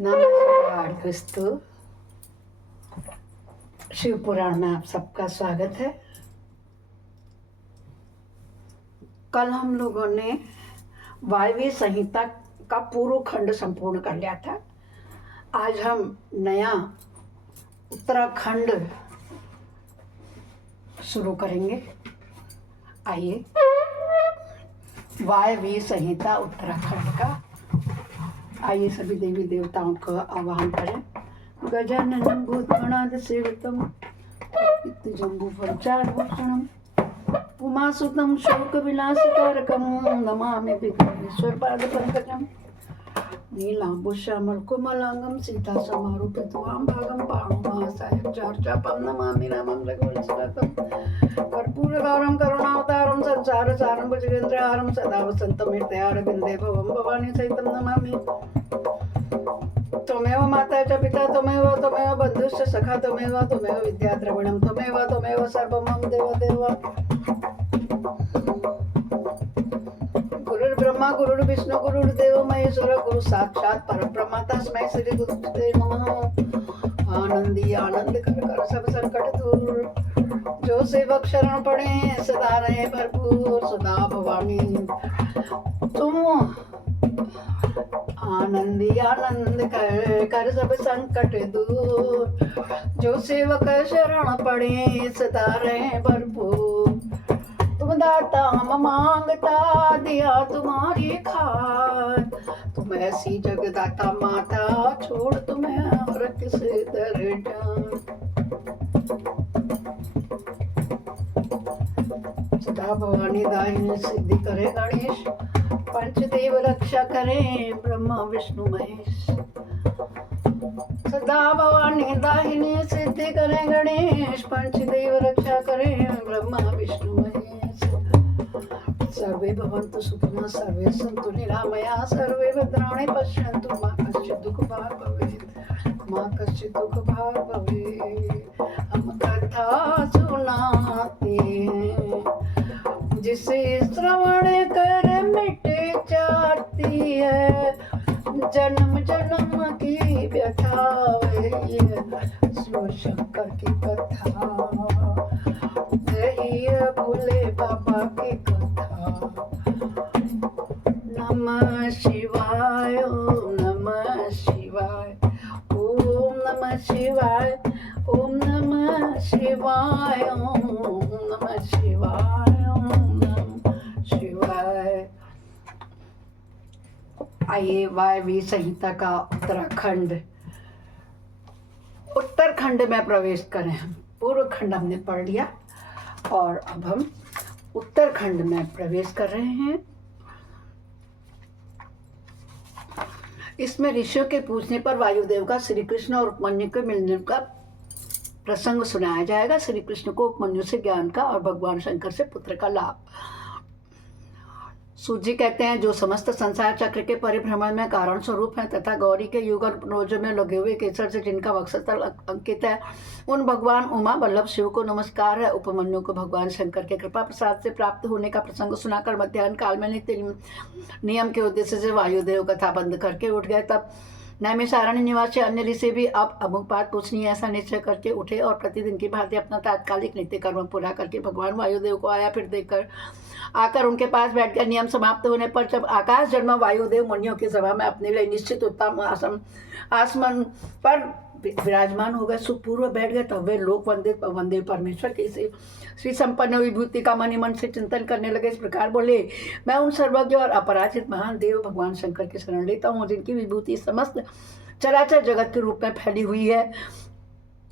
नमस्कार दोस्तों, शिव पुराण में आप सबका स्वागत है। कल हम लोगों ने वायव्य संहिता का पूर्व खंड संपूर्ण कर लिया था। आज हम नया उत्तराखंड शुरू करेंगे। आइए, वायव्य संहिता उत्तराखंड का। आइए सभी देवी देवताओं का आवाहन करें। गजाननं भूतगणाद सेवितं जम्बूफलचारुभूषणं उमासुतं शोकविलासकारकं नमामि विघ्नेश्वरपादपङ्कजं नीलाम्बुश्यामलकोमलाङ्गं सीतासमारूपितवां भागं पाणुमासायचार्चापं नमामि रामं रघुवंशरतं कर्पूरगौरं करुणावतारं संसारसारं भुजगेन्द्रहारं सदा वसन्तं हृदयारविन्दे भवं भवानी सहितं नमामि। त्वमेव माता च पिता त्वमेव बन्धुश्च सखा त्वमेव विद्या द्रविणं त्वमेव सर्वं मम देवदेव। गुरुर्ब्रह्मा गुरुर्विष्णु गुरुर्देव महेश्वर गुरु साक्षात् परब्रह्म तस्मै श्री गुरुदेव नमः। आनंदी आनंद कर सब संकट दूर, जो सेवक शरण पड़े सदा रहे भरपूर। सदा भवानी तुम आनंदी आनंद कर सब संकट दूर, जो सेवक शरण पड़े सदा रहे भरपूर। तुम दाता हम मांगता दिया तुम्हारी खान, तुम ऐसी जगदाता माता छोड़ तुम्हें और किसे दर जान। सदा भवानी दाहिनी सिद्धि करे गणेश, पंचदेव रक्षा करें ब्रह्मा विष्णु महेश। सदा भवानी दाहिनी सिद्धि करें गणेश, पंचदेव रक्षा करें ब्रह्मा विष्णु महेश। सर्वे भवन्तु सुखिनः सर्वे सन्तु निरामया सर्वे भद्राणि पश्यन्तु मा कश्चित् दुःखभाग् भवेत् हम कथा सुनाते हैं जिसे श्रवण कर मिट जाती है, जन्म जन्म की व्यथा वही है। शिव शंकर की कथा यही है, भोले बाबा की कथा। नमः शिवाय ओम नमः शिवाय ओम नमः शिवाय ओम नमः शिवाय ओम नमः शिवाय ओम नमः शिवाय। आइए, वायव्य संहिता का उत्तरखंड में प्रवेश करें। हम पूर्व खंड हमने पढ़ लिया और अब हम उत्तरखंड में प्रवेश कर रहे हैं। इसमें ऋषियों के पूछने पर वायुदेव का श्री कृष्ण और उपमन्यु के मिलने का प्रसंग सुनाया जाएगा। श्री कृष्ण को उपमन्यु से ज्ञान का और भगवान शंकर से पुत्र का लाभ। सूत जी कहते हैं, जो समस्त संसार चक्र के परिभ्रमण में कारण स्वरूप हैं तथा गौरी के युग और रोज में लगे हुए केसर से जिनका वक्षस्थल अंकित है, उन भगवान उमा वल्लभ शिव को नमस्कार है। उपमन्यु को भगवान शंकर के कृपा प्रसाद से प्राप्त होने का प्रसंग सुनाकर मध्याह्न काल में नित्य नियम के उद्देश्य से वायुदेव कथा बंद करके उठ गए। तब नैमिषारण्य निवासी अन्य ऋषि भी अब अमुक बात पूछनी है ऐसा निश्चय करके उठे और प्रतिदिन की भांति अपना तात्कालिक नित्य कर्म पूरा करके भगवान वायुदेव को आया फिर देखकर आकर उनके पास बैठकर नियम समाप्त होने पर जब आकाश जन्मा वायुदेव मुनियों की सभा में अपने लिए निश्चित उत्तम आसमान पर विराजमान हो गए, सुपूर्व बैठ गए। तब वे लोक वंदे परमेश्वर के श्री संपन्न विभूति का मनि मन से चिंतन करने लगे। इस प्रकार बोले, मैं उन सर्वज्ञ और अपराजित महान देव भगवान शंकर की शरण लेता हूँ, जिनकी विभूति समस्त चराचर जगत के रूप में फैली हुई है।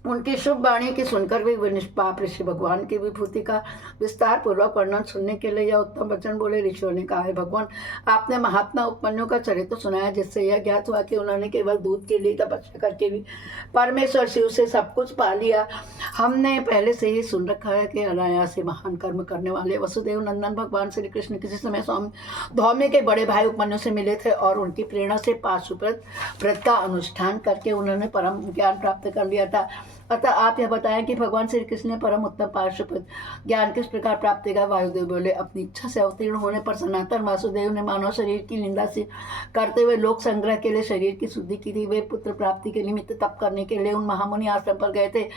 उनकी शुभ वाणी की सुनकर वे निष्पाप ऋषि भगवान की विभूति का विस्तार पूर्वक वर्णन सुनने के लिए यह उत्तम वचन बोले। ऋषियों ने कहा, है भगवान, आपने महात्मा उपमन्यु का चरित्र सुनाया, जिससे यह ज्ञात हुआ कि उन्होंने केवल दूध के लिए तपस्या करके भी परमेश्वर शिव से सब कुछ पा लिया। हमने पहले से ही सुन रखा है कि अनायास से महान कर्म करने वाले वसुदेव नंदन भगवान श्री कृष्ण किसी समय धौम्य के बड़े भाई उपमन्यु से मिले थे और उनकी प्रेरणा से पाशुपत व्रत का अनुष्ठान करके उन्होंने परम ज्ञान प्राप्त कर लिया था। अतः आप यह बताएं कि भगवान श्री कृष्ण ने परम उत्तम पाशुपत ज्ञान किस प्रकार प्राप्त किया। वायुदेव बोले, अपनी इच्छा से अवतीर्ण होने पर सनातन वासुदेव ने मानव शरीर की निंदा से करते हुए लोक संग्रह के लिए शरीर की शुद्धि की थी। वे पुत्र प्राप्ति के निमित्त तप करने के लिए उन महामुनि आश्रम पर गए थे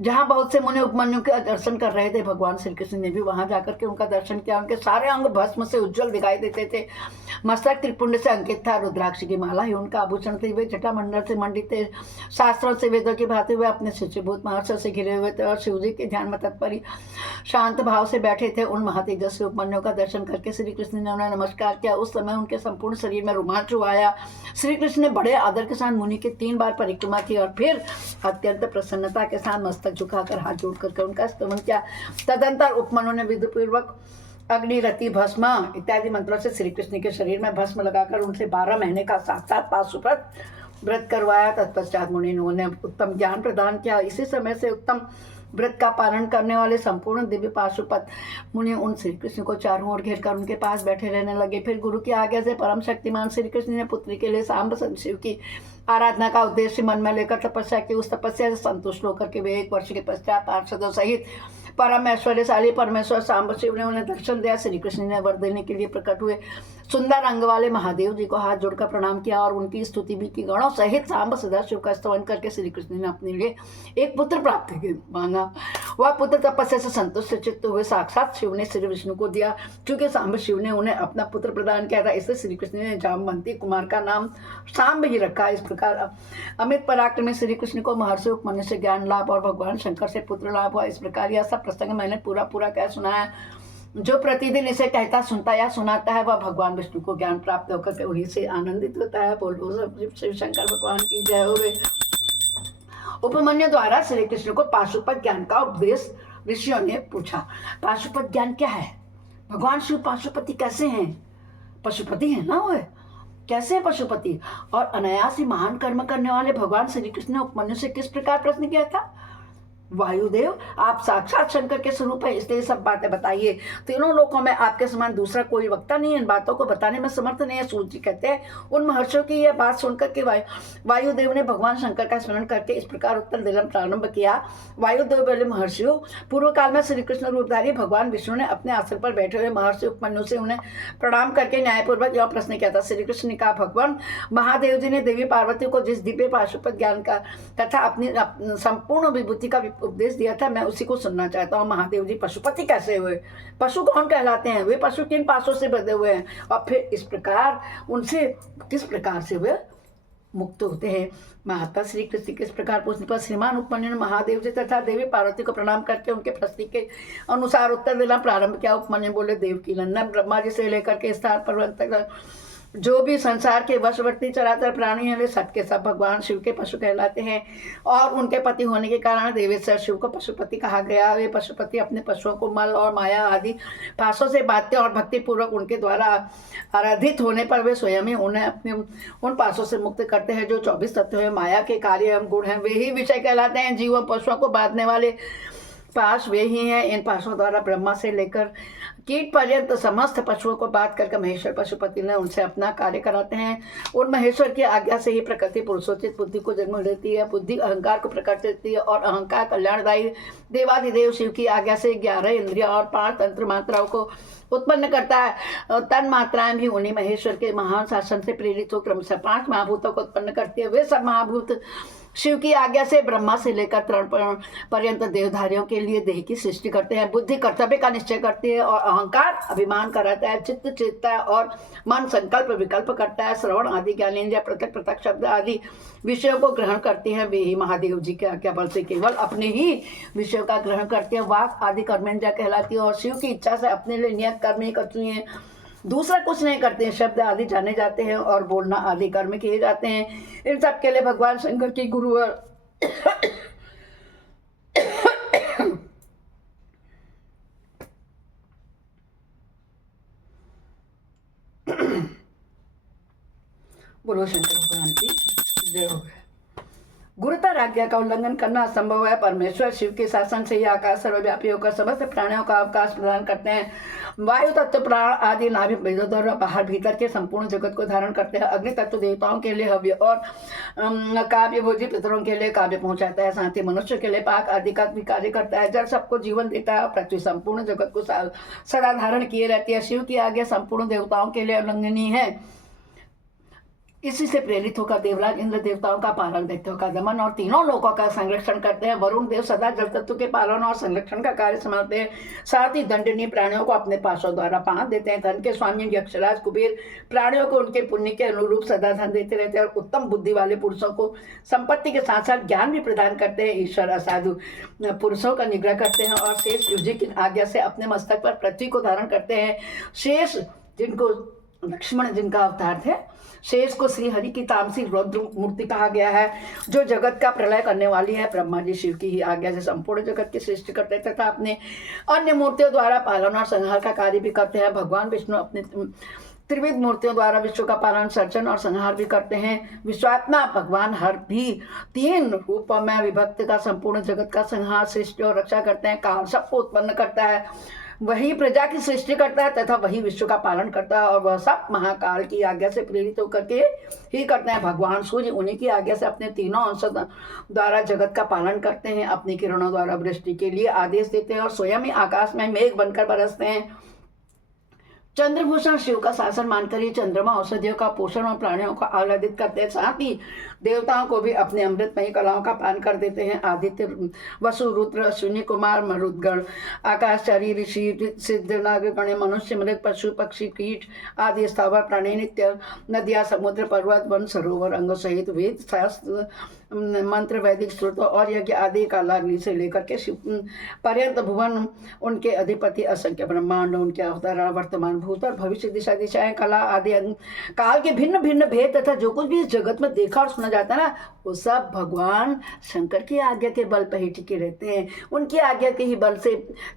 जहाँ बहुत से मुनि उपमन्यु के दर्शन कर रहे थे। भगवान श्री कृष्ण ने भी वहां जाकर के उनका दर्शन किया। उनके सारे अंग भस्म से उज्जवल दिखाई देते थे। मस्तक त्रिपुंड से अंकित था, रुद्राक्ष की माला ही उनका आभूषण थी। वे जटामंडल से मंडित थे, शास्त्रों से वेदों की भांति हुए अपने शिष्यभूत महर्षि से घिरे हुए थे और शिवजी के ध्यान में तत्पर शांत भाव से बैठे थे। उन महातेजस्वी उपमन्यु का दर्शन करके श्री कृष्ण ने उन्हें नमस्कार किया। उस समय उनके संपूर्ण शरीर में रोमांच आया। श्री कृष्ण ने बड़े आदर के साथ मुनि की 3 बार परिक्रमा की और फिर अत्यंत प्रसन्नता के साथ मस्तक झुकाकर हाथ जोड़ करके उनका स्तमन किया। तदंतर उपमन्यु ने विधिपूर्वक अग्नि, रति, भस्म इत्यादि मंत्रों से श्री कृष्ण के शरीर में भस्म लगाकर उनसे 12 महीने का साक्षात पाशुपत व्रत करवाया। तत्पश्चात मुनि ने उन्हें उत्तम ज्ञान प्रदान किया। इसी समय से उत्तम व्रत का पालन करने वाले संपूर्ण दिव्य पाशुपत मुनि उन श्री कृष्ण को चारों ओर घेर कर उनके पास बैठे रहने लगे। फिर गुरु की आज्ञा से परम शक्तिमान श्री कृष्ण ने पुत्री के लिए सांब शिव की आराधना का उद्देश्य मन में लेकर तपस्या की। उस तपस्या से संतुष्ट होकर के वे 1 वर्ष के पश्चात पार्षदों सहित परम ऐश्वर्यशाली परमेश्वर सांब शिव ने उन्हें दर्शन दिया। श्री कृष्ण ने वर देने के लिए प्रकट हुए। सुंदर अंग वाले महादेव जी को हाथ जोड़कर प्रणाम किया और उनकी स्तुति भी की। गणों सहित सांब सदाशिव का स्तवन करके श्री कृष्ण ने अपने लिए एक पुत्र प्राप्त मांगा। वह पुत्र तपस्या से संतुष्ट चित्त हुए साक्षात शिव ने श्री विष्णु को दिया। क्योंकि सांब शिव ने उन्हें अपना पुत्र प्रदान किया था, इसलिए श्री कृष्ण ने जामवंती कुमार का नाम सांब ही रखा। इस प्रकार अमित पराक्रमी श्री कृष्ण को महर्षि उपमन्यु से ज्ञान लाभ और भगवान शंकर से पुत्र लाभ हुआ। इस प्रकार यह सब प्रसंग मैंने पूरा कह सुनाया। जो प्रतिदिन इसे कहता सुनता या सुनाता है वह भगवान विष्णु को ज्ञान प्राप्त होकर के उन्हीं से आनंदित होता है। बोलो शिव शंकर भगवान की जय होवे। उपमन्यु द्वारा श्री कृष्ण को पाशुपत ज्ञान का उपदेश ऋषियों ने पूछा। पाशुपत ज्ञान क्या है? भगवान शिव पाशुपति कैसे हैं? पशुपति है ना वो, कैसे है पशुपति? और अनायास ही महान कर्म करने वाले भगवान श्री कृष्ण ने उपमन्यु से किस प्रकार प्रश्न किया था? वायुदेव, आप साक्षात शंकर के स्वरूप है, इसलिए सब बातें बताइए। तीनों लोकों में आपके समान दूसरा कोई वक्ता नहीं है, इन बातों को बताने में समर्थ नहीं है। सूर्य जी कहते हैं, उन महर्षियों की यह बात सुनकर के वायुदेव ने भगवान शंकर का स्मरण करके इस प्रकार उत्तर देना प्रारंभ किया। वायुदेव बोले, महर्षियों, पूर्व काल में श्री कृष्ण रूपधारी भगवान विष्णु ने अपने आसन पर बैठे हुए महर्षि उपमन्यु से उन्हें प्रणाम करके न्यायपूर्वक यह प्रश्न किया था। श्री कृष्ण ने कहा, भगवान महादेव जी ने देवी पार्वती को जिस दिव्य पाशुपत ज्ञान का तथा अपनी संपूर्ण विभूति का उपदेश दिया था, मैं उसी को सुनना चाहता हूँ। महादेव जी पशुपति कैसे हुए? पशु कौन कहलाते हैं? वे पशु किन पासों से बंधे हुए हैं? और फिर इस प्रकार उनसे किस प्रकार से वे मुक्त होते हैं? महात्मा श्री कृष्ण किस प्रकार पूछने पर श्रीमान उपमन्यु ने महादेव जी तथा देवी पार्वती को प्रणाम करके उनके प्रश्न के अनुसार उत्तर देना प्रारंभ किया। उपमन्यु बोले, देव की नंदन ब्रह्मा जी से लेकर के स्थान पर्वत तक जो भी संसार के वशवर्ती चराचर प्राणी हैं वे सबके सब भगवान शिव के पशु कहलाते हैं और उनके पति होने के कारण देवेश्वर शिव को पशुपति कहा गया। वे पशुपति अपने पशुओं को मल और माया आदि पासों से बाध्य और भक्ति पूर्वक उनके द्वारा आराधित होने पर वे स्वयं ही उन्हें अपने उन पासों से मुक्त करते हैं। जो 24 तत्व हैं, माया के कार्य एवं गुण हैं, वे ही विषय कहलाते हैं। जीवों पशुओं को बांधने वाले पास वे ही हैं। इन पासों द्वारा ब्रह्मा से लेकर कीट पर्यंत समस्त पशुओं को बात करके महेश्वर पशुपति ने उनसे अपना कार्य कराते हैं। उन महेश्वर की आज्ञा से ही प्रकृति पुरुषोचित बुद्धि को जन्म देती है, बुद्धि अहंकार को प्रकट देती है और अहंकार कल्याणदायी देवाधिदेव शिव की आज्ञा से 11 इंद्रिया और 5 तंत्र मात्राओं को उत्पन्न करता है। तन मात्राएं भी उन्हीं महेश्वर के महान शासन से प्रेरित हो क्रमशः 5 महाभूतों को उत्पन्न करती है। वे सब महाभूत शिव की आज्ञा से ब्रह्मा से लेकर तृण पर्यंत देवधारियों के लिए देह की सृष्टि करते हैं। बुद्धि कर्तव्य का निश्चय करती है और अहंकार अभिमान कराता है। चित्त चेतता है और मन संकल्प विकल्प करता है। श्रवण आदि ज्ञानेंद्रिय पृथक पृथक शब्द आदि विषयों को ग्रहण करती हैं। वे ही महादेव जी के आज्ञा बल से केवल अपने ही विषयों का ग्रहण करते हैं। वाक आदि कर्मेंद्रिय कहलाती है और शिव की इच्छा से अपने लिए नियत कर्म ही करती हैं, दूसरा कुछ नहीं करते हैं। शब्द आदि जाने जाते हैं और बोलना आदि कर्म किए जाते हैं। इन सब के लिए भगवान शंकर की गुरु बोलो शंकर भगवान की जय हो। गुरुतर आज्ञा का उल्लंघन करना असंभव है। परमेश्वर शिव के शासन से ही आकाश सर्वव्यापी होकर समस्त प्राणियों का अवकाश प्रदान करते हैं। वायु तत्व, प्राण आदि नाभि द्वारा बाहर भीतर के संपूर्ण जगत को धारण करते हैं। अग्नि तत्व देवताओं के लिए हव्य और काव्य भोजी पितरों के लिए काव्य पहुंचाता है। साथ ही मनुष्य के लिए पाक आदि का भी कार्य करता है। जल सबको जीवन देता है। पृथ्वी संपूर्ण जगत को सदा धारण किए रहती है। शिव की आज्ञा संपूर्ण देवताओं के लिए उल्लंघनीय है। इसी से प्रेरित होकर देवराज इंद्र देवताओं का पालन, दैत्यों का दमन और तीनों लोकों का संरक्षण करते हैं। वरुण देव सदा जल तत्व के पालन और संरक्षण का कार्य संभालते हैं। साथ ही दंडनीय प्राणियों को अपने पासों द्वारा बांध देते हैं। धन के स्वामी यक्षराज कुबेर प्राणियों को उनके पुण्य के अनुरूप सदा धन देते रहते हैं और उत्तम बुद्धि वाले पुरुषों को संपत्ति के साथ साथ ज्ञान भी प्रदान करते हैं। ईश्वर असाधु पुरुषों का निग्रह करते हैं और शेष युजी की आज्ञा से अपने मस्तक पर पृथ्वी को धारण करते हैं। शेष जिनको लक्ष्मण जिनका अवतार थे, शेष को श्री हरि की तामसी रौद्र मूर्ति कहा गया है, जो जगत का प्रलय करने वाली है। ब्रह्मा जी शिव की ही आज्ञा से संपूर्ण जगत की सृष्टि करते तथा अपने अन्य मूर्तियों द्वारा पालन और संहार का कार्य भी करते हैं। भगवान विष्णु अपने त्रिविध मूर्तियों द्वारा विश्व का पालन, सर्जन और संहार भी करते हैं। विश्वात्मा भगवान हर भी 3 रूपों में विभक्त का संपूर्ण जगत का संहार, सृष्टि और रक्षा करते हैं। काल सबको उत्पन्न करता है, वही प्रजा की सृष्टि करता है तथा वही विश्व का पालन करता है और वह सब महाकाल की आज्ञा से प्रेरित होकर के ही करते हैं। भगवान सूर्य उन्हीं की आज्ञा से अपने तीनों अंशों द्वारा जगत का पालन करते हैं। अपनी किरणों द्वारा वृष्टि के लिए आदेश देते हैं और स्वयं ही आकाश में मेघ बनकर बरसते हैं। चंद्रभूषण शिव का शासन मानकर ही चंद्रमा औषधियों का पोषण और प्राणियों को आह्लादित करते हैं। साथ ही देवताओं को भी अपने अमृतमयी कलाओं का पान कर देते हैं। आदित्य, वसु, रुद्र, अश्विनी कुमार, मरुदगण, आकाशचारी, ऋषि, सिद्ध, नागगण, मनुष्य, मृग, पशु, पक्षी, कीट आदि स्थावर प्राणी, नित्य नदियाँ, समुद्र, पर्वत, वन, सरोवर, अंग सहित वेद, शास्त्र, मंत्र, वैदिक स्रोत और यज्ञ आदि कालाग्नि से लेकर के शिव पर्यंत भुवन, उनके अधिपति असंख्य ब्रह्मांड, उनके अवतार, वर्तमान भूत और भविष्य दिशाएं, कला आदि काल के भिन्न भिन्न भेद तथा जो कुछ भी इस जगत में देखा और सुना जाता है ना, वो सब भगवान शंकर की आज्ञा के बल पर ही टिके रहते हैं। उनकी आज्ञा के ही बल से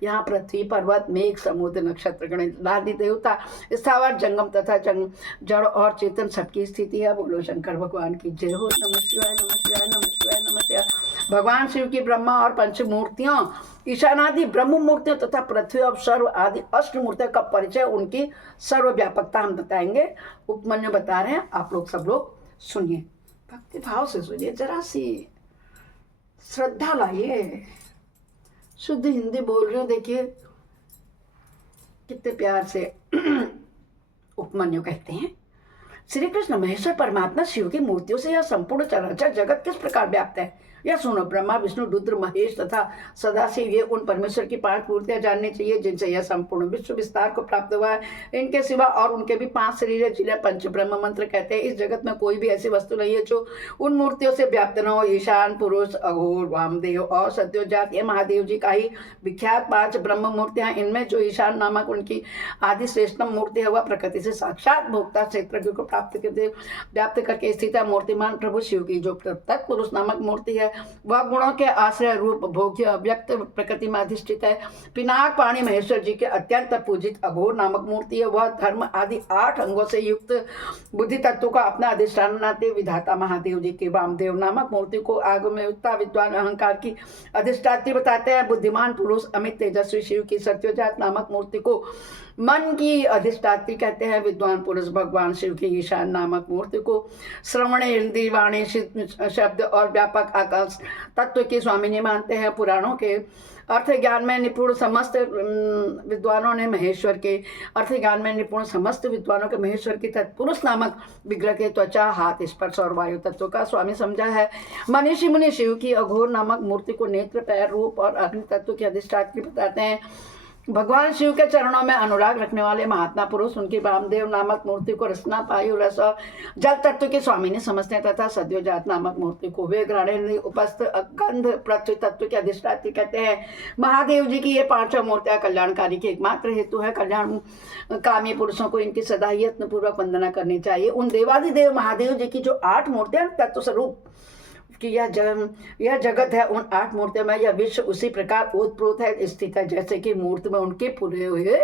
यहाँ पृथ्वी, पर्वत, मेघ, समुद्र, नक्षत्र, गण आदि देवता, स्थावर, जंगम तथा जड़ और चेतन सबकी स्थिति है। बोलो शंकर भगवान की जय हो। नमः शिवाय, नमः शिवाय, नमः शिवाय, नमः शिवाय। भगवान शिव की ब्रह्मा और पंचमूर्तियों, ईशानादि ब्रह्म मूर्तियों तथा पृथ्वी और सर्व आदि अष्ट मूर्तियों का परिचय, उनकी सर्वव्यापकता हम बताएंगे। उपमन्यु बता रहे हैं, आप लोग सब लोग सुनिए, भक्ति भाव से सुनिए, जरा सी श्रद्धा लाइए। शुद्ध हिंदी बोल रही हूँ, देखिए कितने प्यार से। उपमन्यु कहते हैं, श्री कृष्ण महेश्वर परमात्मा शिव की मूर्तियों से यह संपूर्ण चराचर जगत किस प्रकार व्याप्त है, यह सुनो। ब्रह्मा, विष्णु, रुद्र, महेश तथा सदाशिव, ये उन परमेश्वर की 5 मूर्तियां जाननी चाहिए जिनसे यह संपूर्ण विश्व विस्तार को प्राप्त हुआ है। इनके सिवा और उनके भी 5 शरीर है, जिन्हें पंच ब्रह्म मंत्र कहते हैं। इस जगत में कोई भी ऐसी वस्तु नहीं है जो उन मूर्तियों से व्याप्त न हो। ईशान, पुरुष, अघोर, वामदेव और सत्योजात, ये महादेव जी का ही विख्यात 5 ब्रह्म मूर्तियां। इनमें जो ईशान नामक उनकी आदि श्रेष्ठतम मूर्ति है, वह प्रकृति से साक्षात भोक्ता क्षेत्र को व्याप्त करके स्थित है। मूर्तिमान प्रभु शिव की जो तत्पुरुष नामक मूर्ति है, वह गुणों के आश्रय रूप भोग्य अव्यक्त प्रकृति में अधिष्ठित है। पिनाक पाणी महेश्वर जी के अत्यंत पूजित अघोर नामक मूर्ति है। वह धर्म आदि 8 अंगों से युक्त बुद्धि तत्व का अपना अधिष्ठान बनाते विधाता महादेव जी के वामदेव नामक मूर्ति को आगमयुक्ता विद्वान अहंकार की अधिष्ठात्री बताते हैं। बुद्धिमान पुरुष अमित तेजस्वी शिव की सत्योजात नामक मूर्ति को मन की अधिष्ठात्री कहते हैं। विद्वान पुरुष भगवान शिव की ईशान नामक मूर्ति को श्रवण, इंद्रिय, वाणी, शब्द और व्यापक आकाश तत्व की स्वामिनी मानते हैं। पुराणों के अर्थ ज्ञान में निपुण समस्त विद्वानों ने महेश्वर के अर्थ ज्ञान में निपुण समस्त विद्वानों के महेश्वर की तत्पुरुष नामक विग्रह के त्वचा, हाथ, स्पर्श और वायु तत्व का स्वामी समझा है। मनीषी मुनि शिव की अघोर नामक मूर्ति को नेत्र, पैर, रूप और अग्नि तत्व की अधिष्ठात्री बताते हैं। भगवान शिव के चरणों में अनुराग रखने वाले महात्मा पुरुष उनकी वामदेव नामक मूर्ति को रसना, वायु, रस और जल तत्व के स्वामी ने समझते हैं तथा सद्योजात नामक मूर्ति को वे ग्रहण, उपस्थ, गंध, पृथ्वी तत्व के अधिष्ठात्री कहते हैं। महादेव जी की ये 5 मूर्तियां कल्याणकारी की एकमात्र हेतु है। कल्याण कामी पुरुषों को इनकी सदा ही यत्नपूर्वक वंदना करनी चाहिए। उन देवादिदेव महादेव जी की जो 8 मूर्तियां तत्व स्वरूप कि यह जगत है, उन 8 मूर्तियों में यह विश्व उसी प्रकार ओतप्रोत है, स्थित है, जैसे कि मूर्ति में उनके पूरे हुए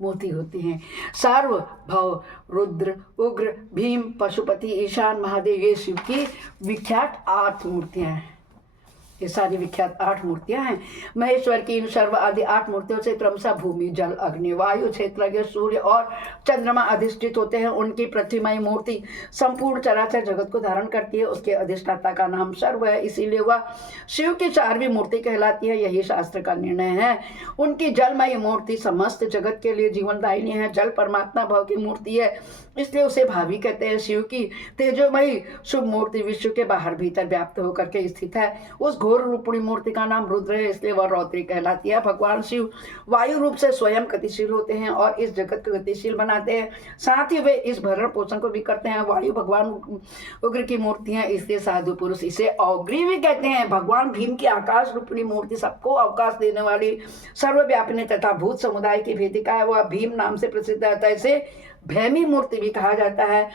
मूर्ति होती हैं। सार्व भव रुद्र उग्र भीम पशुपति ईशान महादेव ये शिव की विख्यात 8 मूर्तियां हैं। ये सारी विख्यात 8 मूर्तियां हैं। महेश्वर की इन सर्व आदि 8 मूर्तियों से क्रमशः भूमि जल अग्नि वायु क्षेत्रज्ञ सूर्य और चंद्रमा अधिष्ठित होते हैं। उनकी पृथ्वीमयी मूर्ति संपूर्ण चराचर जगत को धारण करती है। उसके अधिष्ठाता का नाम सर्व है, इसीलिए वह शिव की 4वीं मूर्ति कहलाती है। यही शास्त्र का निर्णय है। उनकी जलमयी मूर्ति समस्त जगत के लिए जीवनदायिनी है। जल परमात्मा भव की मूर्ति है, इसलिए उसे भावी कहते हैं। शिव की तेजोमयी शुभ मूर्ति विश्व के बाहर भीतर व्याप्त होकर के स्थित है। उस घोर रूपिणी मूर्ति का नाम रुद्र है, इसलिए वह रौद्री कहलाती है। भगवान शिव वायु रूप से स्वयं गतिशील होते हैं और इस जगत को गतिशील बनाते हैं। साथ ही वे इस भरण पोषण को भी करते हैं। वायु भगवान उग्र की मूर्ति है, इसलिए साधु पुरुष इसे औग्री भी कहते हैं। भगवान भीम की आकाश रूपिणी मूर्ति सबको अवकाश देने वाली सर्वव्यापिनी तथा भूत समुदाय की वेदिका है। वह भीम नाम से प्रसिद्ध है। इसे भैमी मूर्ति भी कहा जाता है।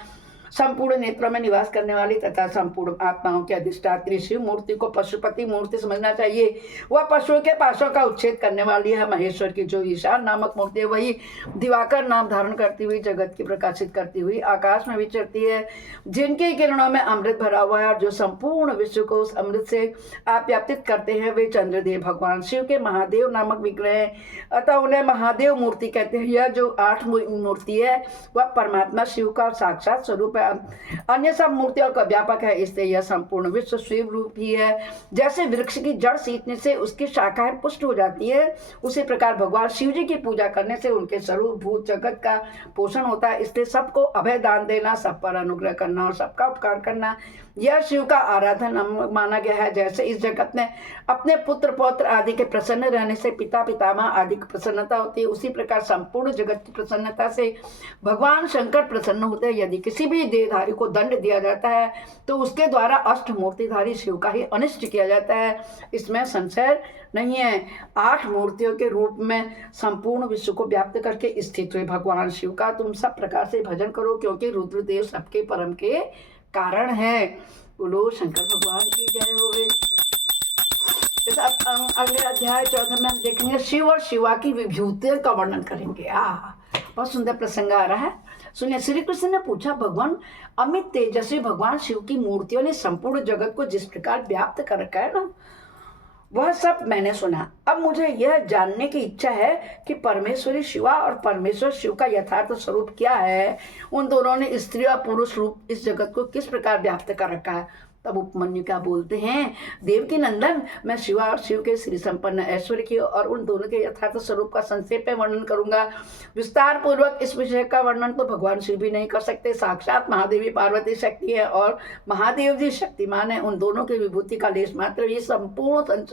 संपूर्ण नेत्रों में निवास करने वाली तथा संपूर्ण आत्माओं के अधिष्ठात्री शिव मूर्ति को पशुपति मूर्ति समझना चाहिए। वह पशुओं के पाशों का उच्छेद करने वाली है। महेश्वर की जो ईशान नामक मूर्ति है, वही दिवाकर नाम धारण करती हुई जगत की प्रकाशित करती हुई आकाश में विचरती है। जिनके किरणों में अमृत भरा हुआ है और जो संपूर्ण विश्व को उस अमृत से आप्याप्तित करते हैं, वे चंद्रदेव भगवान शिव के महादेव नामक विग्रह है, अतः उन्हें महादेव मूर्ति कहते हैं। यह जो 8 मूर्ति है वह परमात्मा शिव का साक्षात स्वरूप है। अन्य सब मूर्तियों का व्यापक है, इसलिए यह संपूर्ण विश्व शिव रूप ही है। जैसे वृक्ष की जड़ सींचने से उसकी शाखाएं पुष्ट हो जाती है, उसी प्रकार भगवान शिव जी की पूजा करने से उनके स्वरूप भूत जगत का पोषण होता है। इसलिए सबको अभय दान देना, सब पर अनुग्रह करना और सबका उपकार करना, यह शिव का आराधन माना गया है। जैसे इस जगत में अपने पुत्र पौत्र आदि के प्रसन्न रहने से पिता पितामह आदि की प्रसन्नता होती है, उसी प्रकार संपूर्ण जगत की प्रसन्नता से भगवान शंकर प्रसन्न होते हैं। यदि किसी भी देहधारी को दंड दिया जाता है तो उसके द्वारा अष्टमूर्तिधारी शिव का ही अनिष्ट किया जाता है, इसमें संशय नहीं है। 8 मूर्तियों के रूप में संपूर्ण विश्व को व्याप्त करके स्थित हुए भगवान शिव का तुम सब प्रकार से भजन करो, क्योंकि रुद्रदेव सबके परम के कारण है। बोलो शंकर भगवान की जय होवे। अगले अध्याय 14 में हम देखेंगे शिव और शिवा की विभूतियों का वर्णन करेंगे। बहुत सुंदर प्रसंग आ रहा है, सुनिए। श्री कृष्ण ने पूछा, भगवान अमित तेजस्वी भगवान शिव की मूर्तियों ने संपूर्ण जगत को जिस प्रकार व्याप्त कर रखा है ना, वह सब मैंने सुना। अब मुझे यह जानने की इच्छा है कि परमेश्वरी शिवा और परमेश्वर शिव का यथार्थ स्वरूप क्या है। उन दोनों ने स्त्री और पुरुष रूप इस जगत को किस प्रकार व्याप्त कर रखा है। तब उपमन्यु क्या बोलते हैं, देवकी नंदन, मैं शिवा और शिव के श्री संपन्न ऐश्वर्य की और उन दोनों के यथार्थ स्वरूप का संक्षेप में वर्णन करूंगा। विस्तार पूर्वक इस विषय का वर्णन तो भगवान शिव भी नहीं कर सकते। साक्षात महादेवी पार्वती शक्ति है और महादेव जी शक्तिमान है। उन दोनों की विभूति का लेश मात्र ये संपूर्ण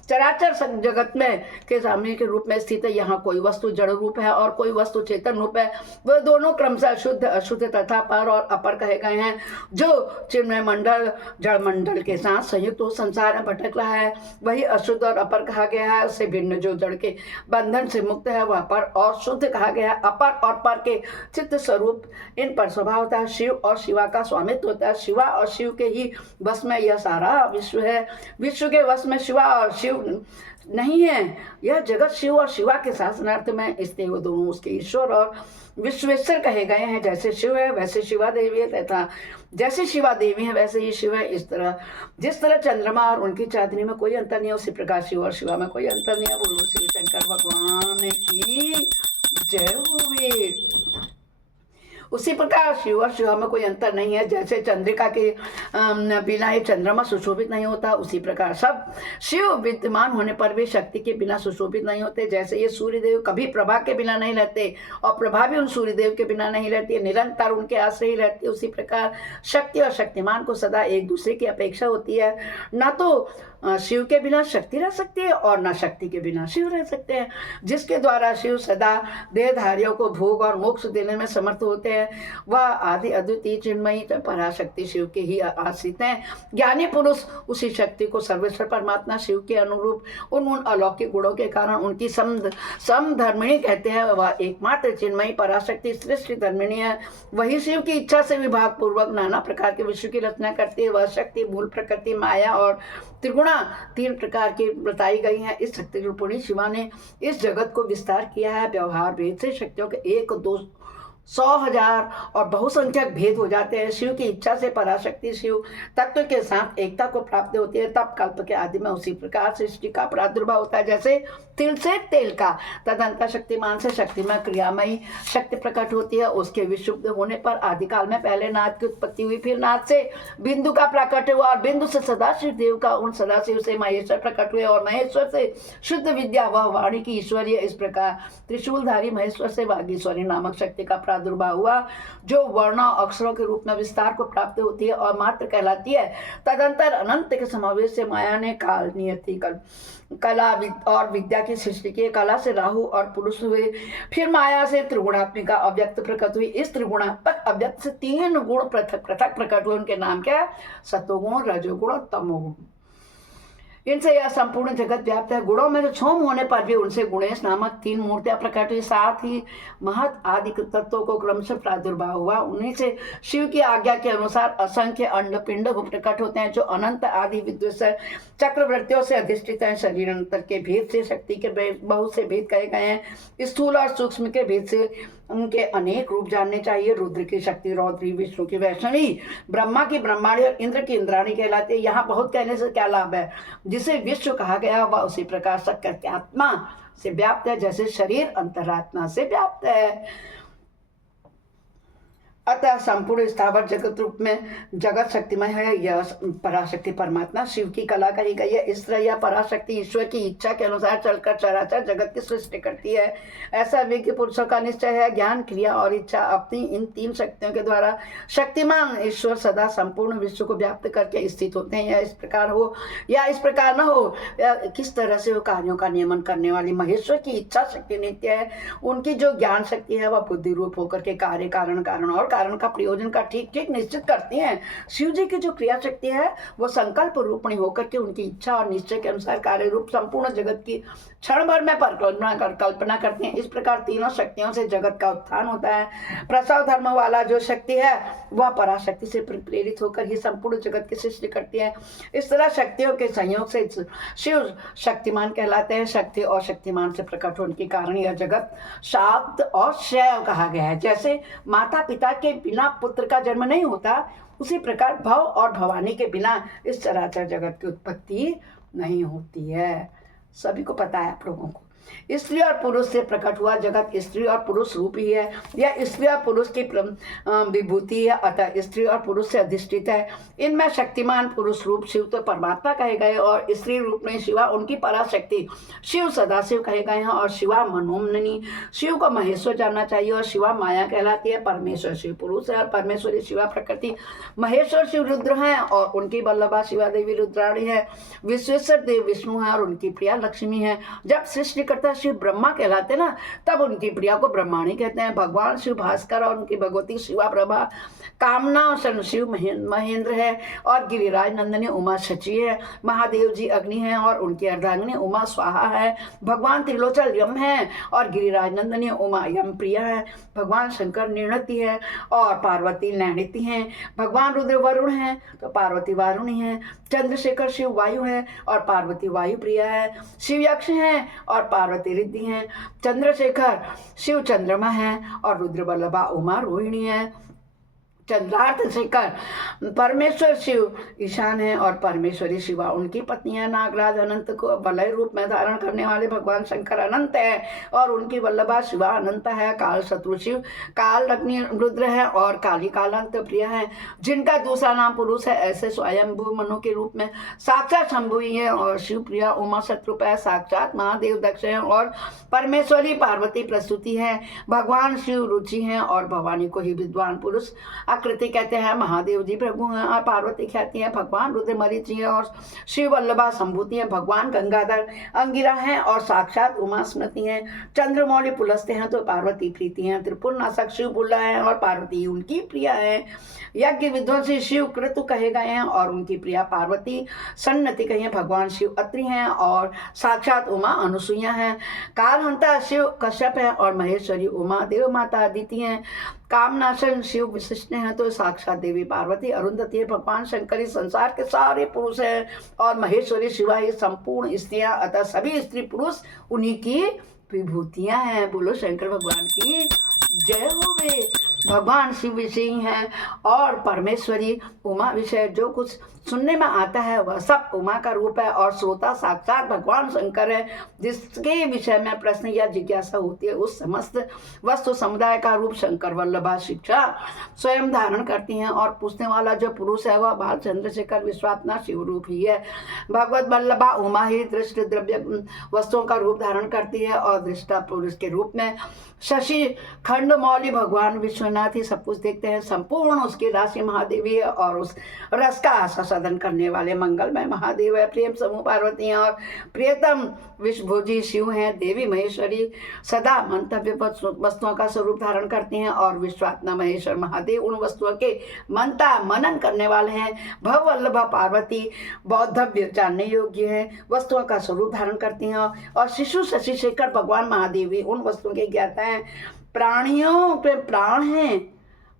चराचर जगत में के सामने के रूप में स्थित है। यहाँ कोई वस्तु जड़ रूप है और कोई वस्तु चेतन रूप है। वह दोनों क्रमशः शुद्ध अशुद्ध तथा पर और अपर कहे गए हैं। जो चिन्मय मंडल जड़ मंडल के साथ संयुक्त तो संसार में भटक रहा है, वही अशुद्ध और अपर कहा गया है। उससे भिन्न जो जड़ के बंधन से मुक्त है वह पर और शुद्ध कहा गया है। अपर और पर के चित्त स्वरूप इन पर स्वभाव होता है। शिव और शिवा का स्वामित्व होता है। शिवा और शिव के ही वश में यह सारा विश्व है। विश्व के वश में शिवा और शिव नहीं है। यह जगत शिव और शिवा के शासनार्थ में, इसलिए वो दोनों उसके ईश्वर और विश्वेश्वर कहे गए हैं। जैसे शिव है वैसे शिवा देवी है, तथा जैसे शिवा देवी है वैसे ही शिव है। इस तरह जिस तरह चंद्रमा और उनकी चांदनी में कोई अंतर नहीं है, उसी प्रकार शिव और शिवा में कोई अंतर नहीं है। बोलो श्री शंकर भगवान की जय होवे। उसी प्रकार शिव और शिवा में कोई अंतर नहीं है। जैसे चंद्रिका के बिना ये चंद्रमा सुशोभित नहीं होता, उसी प्रकार सब शिव विद्यमान होने पर भी शक्ति के बिना सुशोभित नहीं होते। जैसे ये सूर्यदेव कभी प्रभा के बिना नहीं रहते और प्रभा भी उन सूर्यदेव के बिना नहीं रहती है, निरंतर उनके आश्रय ही रहती है। उसी प्रकार शक्ति और शक्तिमान को सदा एक दूसरे की अपेक्षा होती है। ना तो शिव के बिना शक्ति रह सकती है और न शक्ति के बिना शिव रह सकते हैं। जिसके द्वारा शिव सदा देहधारियों को भोग और मोक्ष देने में समर्थ होते हैं, वह आदि अद्वितीय चिन्मयी पराशक्ति शिव के ही आश्रित हैं। ज्ञानी पुरुष उसी शक्ति को सर्वेश्वर परमात्मा शिव के अनुरूप उन अलौकिक गुणों के कारण उनकी समधर्मिणी कहते हैं। वह एकमात्र चिन्मयी पराशक्ति सृष्टि धर्मिणी है। वही शिव की इच्छा से विभाग पूर्वक नाना प्रकार के विश्व की रचना करती है। वह शक्ति मूल प्रकृति माया और त्रिगुणा महिमा 3 प्रकार की बताई गई हैं। इस शक्ति रूपिणी शिवा ने इस जगत को विस्तार किया है। व्यवहार भेद से शक्तियों के 1, 2, 100,000 और बहुसंख्यक भेद हो जाते हैं। शिव की इच्छा से पराशक्ति शिव तत्व के साथ एकता को प्राप्त होती है। तब कल्प के आदि में उसी प्रकार सृष्टि का प्रादुर्भाव होता है, जैसे तिल से तेल का। तदंतर शक्तिमान से शक्तिमय क्रियामयी शक्ति प्रकट होती है। उसके विशुद्ध होने पर आदिकाल में पहले नाद की उत्पत्ति हुई, फिर नाद से बिंदु का प्रकट हुआ और बिंदु से सदाशिव देव का, उन सदाशिव से महेश्वर प्रकट हुए और महेश्वर से शुद्ध विद्या व वाणी की ईश्वरीय। इस प्रकार त्रिशूलधारी महेश्वर से वागीश्वरी नामक शक्ति का प्रादुर्भाव हुआ, जो वर्ण अक्षरों के रूप में विस्तार को प्राप्त होती है और मात्र कहलाती है। तदंतर अनंत के समावेश से माया ने काल, नियति, कला और विद्या की सृष्टि की। कला से राहु और पुरुष हुए, फिर माया से त्रिगुणात्मिका अव्यक्त प्रकट हुई। इस त्रिगुणात्मक अव्यक्त से 3 गुण पृथक पृथक प्रकट हुए। उनके नाम क्या है? सतोगुण, रजोगुण और तमोगुण। इनसे यह संपूर्ण जगत व्याप्त है। गुणों में क्षोम होने पर भी उनसे गुणेश नामक 3 मूर्तियां प्रकट हुई। साथ ही महत आदि तत्वों को क्रमशः प्रादुर्भाव हुआ। उन्हीं से शिव की आज्ञा के अनुसार असंख्य अंड पिंड प्रकट होते हैं, जो अनंत आदि विद्युत चक्रवृत्तियों से अधिष्ठित हैं। शरीर अंतर के भेद से शक्ति के बहुत से भेद कहे गए हैं। स्थूल और सूक्ष्म के भेद से उनके अनेक रूप जानने चाहिए। रुद्र की शक्ति रौद्री, विष्णु की वैष्णवी, ब्रह्मा की ब्रह्माणी और इंद्र की इंद्राणी कहलाते हैं। यहाँ बहुत कहने से क्या लाभ है? जिसे विश्व कहा गया वह उसी प्रकार शक्ति के आत्मा से व्याप्त है, जैसे शरीर अंतरात्मा से व्याप्त है। अतः संपूर्ण स्थावर जगत रूप में जगत शक्तिमय है। यह पराशक्ति परमात्मा शिव की कला कही गई है। इस तरह यह पराशक्ति ईश्वर की इच्छा के अनुसार चलकर चराचर जगत की सृष्टि करती है। ऐसा विज्ञ पुरुषों का निश्चय है। ज्ञान, क्रिया और इच्छा अपनी इन 3 शक्तियों के द्वारा शक्तिमान ईश्वर सदा संपूर्ण विश्व को व्याप्त करके स्थित होते हैं। या इस प्रकार हो या इस प्रकार न हो, किस तरह से वो कार्यों का नियमन करने वाली महेश्वर की इच्छा शक्ति नित्य है। उनकी जो ज्ञान शक्ति है वह बुद्धि रूप होकर के कार्य, कारण और कारण का प्रयोजन का ठीक ठीक निश्चित करती हैं। शिव जी की जो क्रिया शक्ति है वो संकल्प रूपणी होकर के उनकी इच्छा और निश्चय के अनुसार कार्य रूप संपूर्ण जगत की क्षण भर में कल्पना करती हैं। इस प्रकार तीनों शक्तियों से जगत का उत्थान होता है। प्रसव धर्म वाला जो शक्ति है वह पराशक्ति से प्रेरित होकर ही संपूर्ण जगत की सृष्टि करती है। इस तरह शक्तियों के संयोग से शिव शक्तिमान कहलाते हैं। शक्ति और शक्तिमान से प्रकट होने के कारण यह जगत शाक्त और शैव कहा गया है। जैसे माता पिता के बिना पुत्र का जन्म नहीं होता, उसी प्रकार भव और भवानी के बिना इस चराचर जगत की उत्पत्ति नहीं होती है। सभी को पता है आप लोगों को। स्त्री और पुरुष से प्रकट हुआ जगत स्त्री और पुरुष रूप ही है। यह स्त्री और पुरुष की विभूति है, अतः स्त्री और पुरुष से अधिष्ठित है। इनमें शक्तिमान पुरुष रूप शिव तो परमात्मा कहे गए और स्त्री रूप में शिवा उनकी पराशक्ति शिव सदाशिव कहे गए हैं और शिवा मनोमनी। शिव को महेश्वर जानना चाहिए और शिवा माया कहलाती है। परमेश्वर शिव पुरुष है और परमेश्वरी शिवा प्रकृति। महेश्वर शिव रुद्र हैं और उनकी वल्लभा शिवा देवी रुद्राणी है। विश्वेश्वर देव विष्णु है और उनकी प्रिया लक्ष्मी है। जब सृष्टि करता शिव ब्रह्मा कहलाते ना, तब उनकी प्रिया को ब्रह्माणी कहते हैं। भगवान शिव भास्कर और उनकी भगवती शिवा प्रभा कामना और शिव महेंद्र है और गिरिराज नंदनी उमा शची है। महादेव जी अग्नि है और उनकी अर्धांगिनी उमा स्वाहा है। भगवान त्रिलोचन यम है और गिरिराज नंदनी उमा यम प्रिया है। भगवान शंकर निर्णति है और पार्वती नैणिति हैं। भगवान रुद्र वरुण है तो पार्वती वारुणी है। चंद्रशेखर शिव वायु है और पार्वती वायु प्रिया है। शिव यक्ष है और पार्वती रिद्धि हैं। चंद्रशेखर शिव चंद्रमा है और रुद्र वल्लभा उमा रोहिणी है। चंद्रार्थ शेखर परमेश्वर शिव ईशान है और परमेश्वरी शिवा उनकी पत्नी है। नागराज अनंत को वलय रूप में धारण करने वाले भगवान शंकर अनंत है और उनकी वल्लभा शिवा अनंत है। काल शत्रु शिव काल अग्नि रुद्र है और काली कालांत प्रिया है। जिनका दूसरा नाम पुरुष है, ऐसे स्वयंभू मनु के रूप में साक्षात शंभु ही है और शिव प्रिया उमा शत्रुप है। साक्षात महादेव दक्ष है और परमेश्वरी पार्वती प्रस्तुति है। भगवान शिव रुचि है और भवानी को ही विद्वान पुरुष आकृति कहते हैं। महादेव जी प्रभु हैं और पार्वती ख्याति हैं। भगवान रुद्र मरीचि है और शिव वल्लभा संभूति है। भगवान गंगाधर अंगिरा हैं और साक्षात उमा स्मृति हैं। चंद्रमौली पुलस्ते हैं तो पार्वती प्रीति हैं। त्रिपुर नाशक शिव बुल्ला है और पार्वती उनकी प्रिया है। यज्ञ विध्वंसी शिव क्रतु कहे गए हैं और उनकी प्रिया पार्वती सन्नति कही है। भगवान शिव अत्रि हैं और साक्षात उमा अनुसुईया है। कालहंता शिव कश्यप है और महेश्वरी उमा देव माता अदिति हैं। कामनाशन शिव विशिष्ट हैं तो साक्षात देवी पार्वती अरुंधति है। भगवान शंकर ही संसार के सारे पुरुष हैं और महेश्वरी शिवा ही संपूर्ण स्त्रियां, अतः सभी स्त्री पुरुष उन्हीं की विभूतियां हैं। बोलो शंकर भगवान की जय हो। वे भगवान शिव विषयी हैं और परमेश्वरी उमा विषय। जो कुछ सुनने में आता है वह सब उमा का रूप है और श्रोता साक्षात भगवान शंकर है। जिसके विषय में प्रश्न या जिज्ञासा होती है उस समस्त वस्तु समुदाय का रूप शंकर वल्लभा शिक्षा स्वयं धारण करती हैं और पूछने वाला जो पुरुष है वह बाल चंद्रशेखर विश्वात्मा शिव रूप ही है। भगवत वल्लभा उमा ही दृष्ट द्रव्य वस्तुओं का रूप धारण करती है और दृष्टा पुरुष के रूप में शशि खंड मौली भगवान विश्वनाथ ही सब कुछ देखते हैं। संपूर्ण उसकी राशि महादेवी है और उस रस का आस्वादन करने वाले मंगलमय महादेव है। प्रेम समूह पार्वती हैं और प्रियतम विश्वभोजी शिव हैं। देवी महेश्वरी सदा मंतव्य वस्तुओं का स्वरूप धारण करती हैं और विश्वात्मा महेश्वर महादेव उन वस्तुओं के मनता मनन करने वाले हैं। भव वल्लभा पार्वती बौद्धव्य जानने योग्य है, वस्तुओं का स्वरूप धारण करती हैं और शिशु शशि शेखर भगवान महादेवी उन वस्तुओं के ज्ञाता हैं। प्राणियों के प्राण हैं।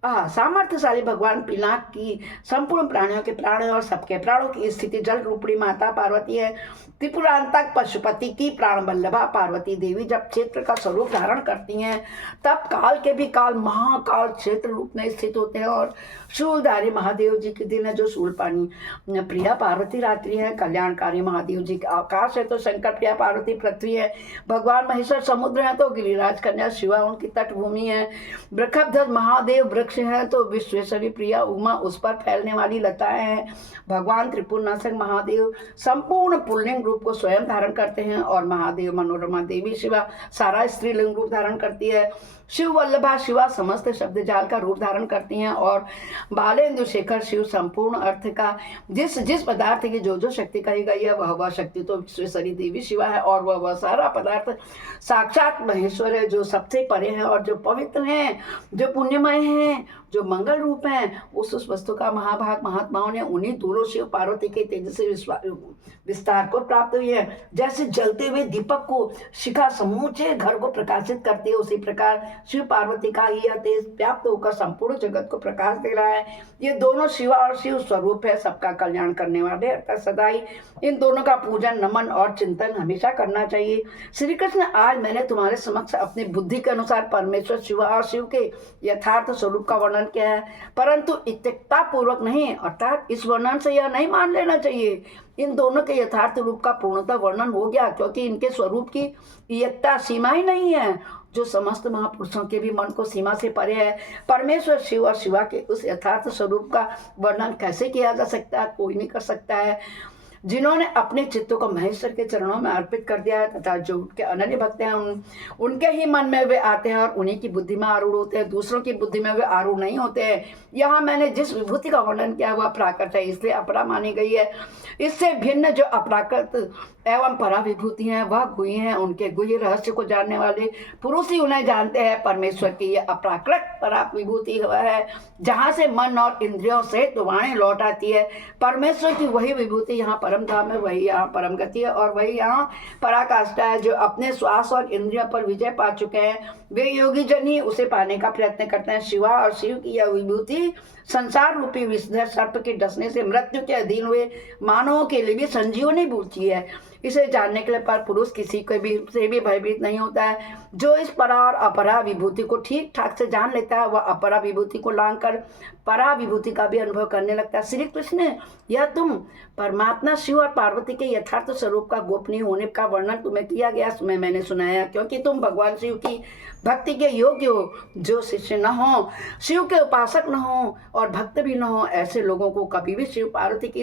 सामर्थ्यशाली भगवान पिनाक की संपूर्ण प्राणियों के प्राण और सबके प्राणों की स्थिति जल रूपणी माता पार्वती है। त्रिपुरांतक पशुपति की प्राण वल्लभा पार्वती देवी जब क्षेत्र का स्वरूप धारण करती हैं तब काल के भी काल महाकाल क्षेत्र रूप में स्थित होते हैं और शूलधारी महादेव जी के दिन है जो शूलपाणी प्रिया पार्वती रात्रि है। कल्याणकारी महादेव जी का आकाश है तो शंकर प्रिया पार्वती पृथ्वी है। भगवान महेश्वर समुद्र है तो गिरिराज कन्या शिवा उनकी तटभूमि है। वृषभध्वज महादेव वृक्ष है तो विश्वेश्वरी प्रिया उमा उस पर फैलने वाली लताएं हैं। भगवान त्रिपुरनाशक महादेव संपूर्ण पुल्लिंग रूप को स्वयं धारण करते हैं और महादेव मनोरमा देवी शिवा सारा स्त्रीलिंग रूप धारण करती है। शिव वल्लभा शिवा समस्त शब्द जाल का रूप धारण करती हैं और बालेंद्र शेखर शिव संपूर्ण अर्थ का जिस जिस पदार्थ की जो जो शक्ति कही गई है वह शक्ति तो विश्वेश्वरी देवी शिवा है और वह सारा पदार्थ साक्षात महेश्वर है जो सबसे परे है और जो पवित्र हैं, जो पुण्यमय हैं, जो मंगल रूप हैं। उस वस्तु का महाभाग महात्माओं ने उन्हीं दोनों शिव पार्वती के तेज से विस्तार को प्राप्त हुई है। जैसे जलते हुए दीपक को शिखा समूचे घर को प्रकाशित करती है उसी प्रकार शिव पार्वती का ही यह तेज व्याप्त होकर संपूर्ण जगत को प्रकाश दे रहा है। ये दोनों शिवा और शिव स्वरूप है, सबका कल्याण करने वाले अर्थात सदा ही इन दोनों का पूजन नमन और चिंतन हमेशा करना चाहिए। श्री कृष्ण, आज मैंने तुम्हारे समक्ष अपनी बुद्धि के अनुसार परमेश्वर शिवा और शिव के यथार्थ स्वरूप का वर्णन किया है, परंतु इत्यक्ता पूर्वक नहीं, अर्थात इस वर्णन से यह नहीं मान लेना चाहिए इन दोनों के यथार्थ रूप का पूर्णतः वर्णन हो गया, क्योंकि इनके स्वरूप की इयत्ता सीमा ही नहीं है जो समस्त महापुरुषों के भी मन को सीमा से परे है। परमेश्वर शिव और शिवा के उस यथार्थ स्वरूप का वर्णन कैसे किया जा सकता है? कोई नहीं कर सकता है। जिन्होंने अपने चित्तों को महेश्वर के चरणों में अर्पित कर दिया है तथा जो उनके अनन्य भक्त हैं उनके ही मन में वे आते हैं और उन्हीं की बुद्धि में आरूढ़ होते हैं, दूसरों की बुद्धि में वे आरूढ़ नहीं होते हैं। यहाँ मैंने जिस विभूति का वर्णन किया वह प्राकृत है, इसलिए अपरा मानी गई है। इससे भिन्न जो अपराकृत एवं परा विभूति हैं वह गुह्य हैं। उनके गुह्य रहस्य को जानने वाले पुरुष ही उन्हें जानते हैं। परमेश्वर की यह अपराकृत परा विभूति वह है जहाँ से मन और इंद्रियों से वाणी लौट आती है। परमेश्वर की वही विभूति यहाँ परम धाम है, वही यहाँ परम गति है और वही यहाँ पराकाष्ठा है। जो अपने श्वास और इंद्रियों पर विजय पा चुके हैं वे योगी जन ही उसे पाने का प्रयत्न करते हैं। शिवा और शिव की यह विभूति संसार रूपी विषधर सर्प के डसने से मृत्यु के अधीन हुए मानवों के लिए भी संजीवनी बूटी है। इसे जानने के लिए पर पुरुष किसी को भी से भी भयभीत नहीं होता है। जो इस परा और अपरा विभूति को ठीक ठाक से जान लेता है वह अपरा विभूति को लांग कर परा विभूति का भी अनुभव करने लगता है। श्री कृष्ण, यह तुम परमात्मा शिव और पार्वती के यथार्थ स्वरूप का गोपनीय होने का वर्णन तुम्हें किया गया, तुम्हें मैंने सुनाया, क्योंकि तुम भगवान शिव की भक्ति के योग्य हो। जो शिष्य न हो, शिव के उपासक न हो और भक्त भी न हो, ऐसे लोगों को कभी भी शिव पार्वती की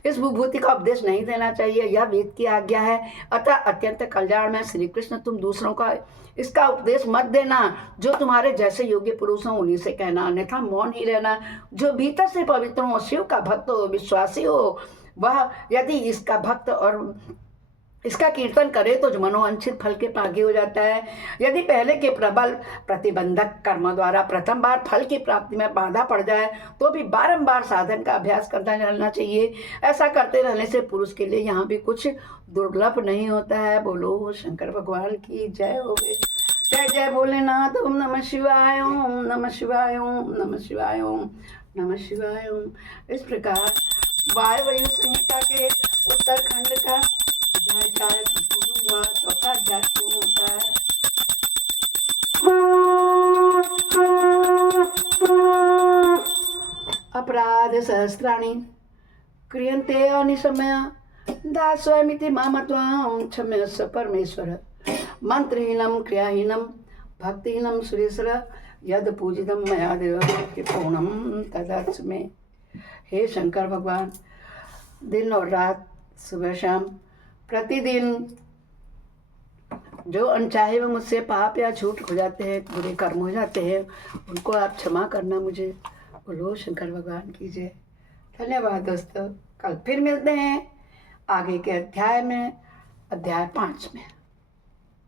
इस विभूति का उपदेश नहीं देना चाहिए। यह वेद की आज्ञा है। अतः अत्यंत कल्याण में श्री कृष्ण, तुम दूसरों का इसका उपदेश मत देना। जो तुम्हारे जैसे योग्य पुरुष हो उन्हीं से कहना, अन्यथा मौन ही रहना। जो भीतर से पवित्र हो, शिव का भक्त हो, विश्वासी हो, वह यदि इसका भक्त और इसका कीर्तन करे तो मनोवांछित फल के भागी हो जाता है। यदि पहले के प्रबल प्रतिबंधक कर्म द्वारा प्रथम बार फल की प्राप्ति में बाधा पड़ जाए तो भी बारंबार साधन का अभ्यास करता रहना चाहिए। ऐसा करते रहने से पुरुष के लिए यहाँ भी कुछ दुर्लभ नहीं होता है। बोलो शंकर भगवान की जय हो। जय जय भोलेनाथ। ओम नमः शिवाय, ओम नमः शिवाय, ओम नमः शिवाय, ओम नमः शिवाय, ओम। इस प्रकार वायु संहिता के उत्तरखंड का अध्याय 4 संपूर्ण हुआ। चौथा अध्याय पूर्ण होता है। अपराध सहस्राणि क्रियन्ते अनिशमय दास्वमिति मम त्वां क्षम्यस्व परमेश्वर। मंत्रहीनम क्रियाहीनम भक्तिहीनम सुरेश्वर यद पूजितम मया देव पूर्णम तदर्थ में। हे शंकर भगवान, दिन और रात, सुबह शाम, प्रतिदिन जो अनचाहे व मुझसे पाप या झूठ हो जाते हैं, बुरे कर्म हो जाते हैं, उनको आप क्षमा करना मुझे। बोलो शंकर भगवान की जय। धन्यवाद दोस्तों। कल फिर मिलते हैं आगे के अध्याय में, अध्याय 5 में।